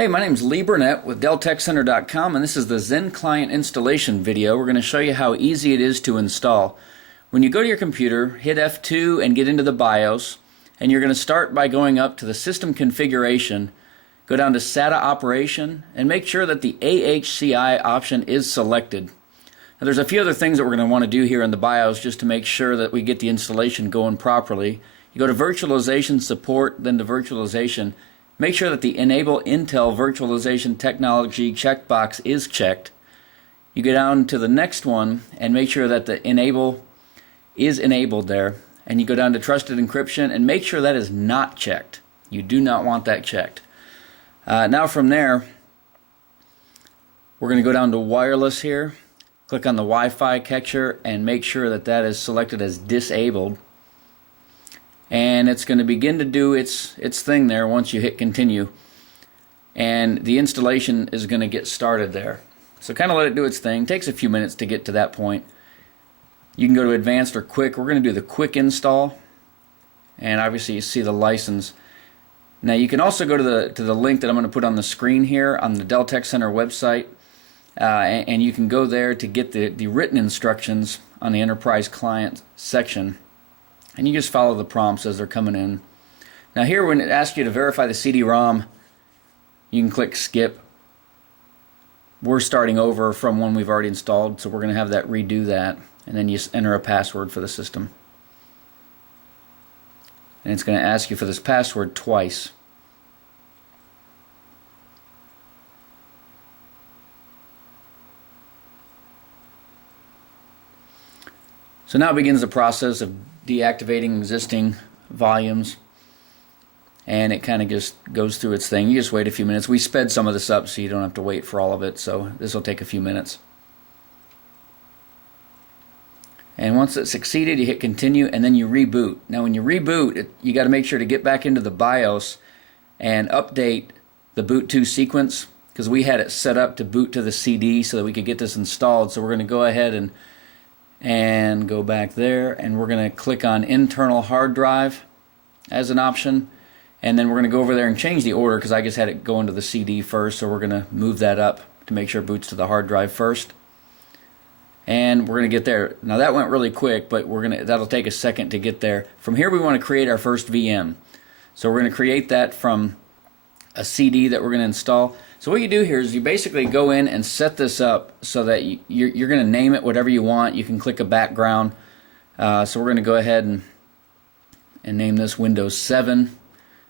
Hey, my name is Burnette with DellTechCenter.com, and this is the XenClient installation video. We're going to show you how easy it is to install. When you go to your computer, hit F2 and get into the BIOS, and you're going to start by going up to the system configuration, go down to SATA operation, and make sure that the AHCI option is selected. Now, there's a few other things that we're going to want to do here in the BIOS just to make sure that we get the installation going properly. You go to Virtualization Support, then to Virtualization. Make sure that the Enable Intel Virtualization Technology checkbox is checked. You go down to the next one and make sure that the Enable is enabled there. And you go down to Trusted Encryption and make sure that is not checked. You do not want that checked. Now from there, we're going to go down to Wireless here. Click on the Wi-Fi catcher and make sure that that is selected as disabled. And it's going to begin to do its thing there once you hit continue, and the installation is going to get started there. So kind of let it do its thing. It takes a few minutes to get to that point. You can go to advanced or quick. We're going to do the quick install, and obviously you see the license. Now you can also go to the link that I'm going to put on the screen here on the Dell Tech Center website, and you can go there to get the written instructions on the Enterprise Client section. And you just follow the prompts as they're coming in. Now here, when it asks you to verify the CD-ROM, you can click skip. We're starting over from one we've already installed, so we're going to have that redo that. And then you enter a password for the system. And it's going to ask you for this password twice. So now begins the process of deactivating existing volumes, and it kind of just goes through its thing. You just wait a few minutes. We sped some of this up so you don't have to wait for all of it, so this will take a few minutes. And once it's succeeded, you hit continue and then you reboot. Now when you reboot, you got to make sure to get back into the BIOS and update the boot to sequence, because we had it set up to boot to the CD so that we could get this installed. So we're going to go ahead and go back there, and we're going to click on internal hard drive as an option, and then we're going to go over there and change the order because I just had it go into the CD first, so we're going to move that up to make sure it boots to the hard drive first, and we're going to get there. Now that went really quick, but that'll take a second to get there. From here we want to create our first VM, so we're going to create that from a CD that we're going to install. So what you do here is you basically go in and set this up so that you're going to name it whatever you want. You can click a background. So we're going to go ahead and name this Windows 7.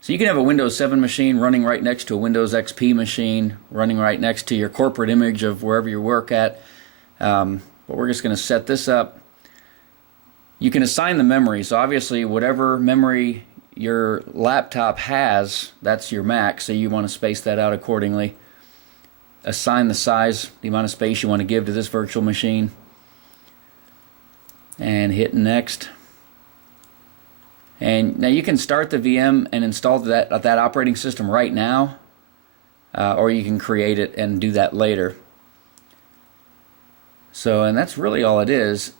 So you can have a Windows 7 machine running right next to a Windows XP machine, running right next to your corporate image of wherever you work at. But we're just going to set this up. You can assign the memory. So obviously whatever memory your laptop has, that's your Mac, so you want to space that out accordingly. Assign the size, the amount of space you want to give to this virtual machine, and hit next. And now you can start the VM and install that operating system right now, or you can create it and do that later. So, and that's really all it is.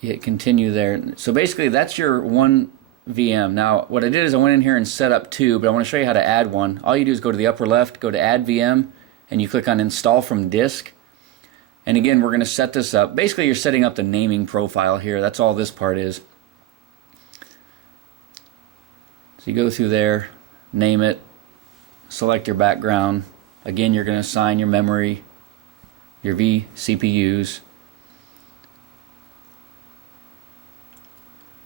You hit continue there. So basically that's your one VM. Now what I did is I went in here and set up two, but I want to show you how to add one. All you do is go to the upper left, go to add VM, and you click on install from disk. And again, we're going to set this up. Basically you're setting up the naming profile here. That's all this part is. So you go through there, name it, select your background. Again, you're going to assign your memory, your vCPUs.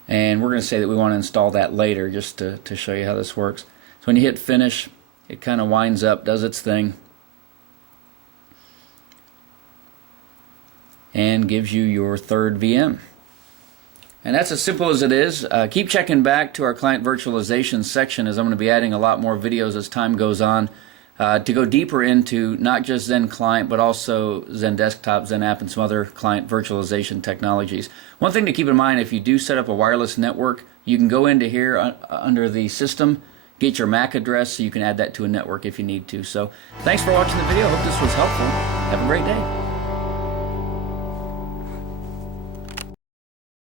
And we're going to say that we want to install that later just to show you how this works. So when you hit finish, it kind of winds up, does its thing, and gives you your third VM. And that's as simple as it is. Keep checking back to our client virtualization section, as I'm going to be adding a lot more videos as time goes on to go deeper into not just XenClient, but also XenDesktop, XenApp, and some other client virtualization technologies. One thing to keep in mind, if you do set up a wireless network, you can go into here under the system, get your MAC address, so you can add that to a network if you need to. So thanks for watching the video. Hope this was helpful. Have a great day.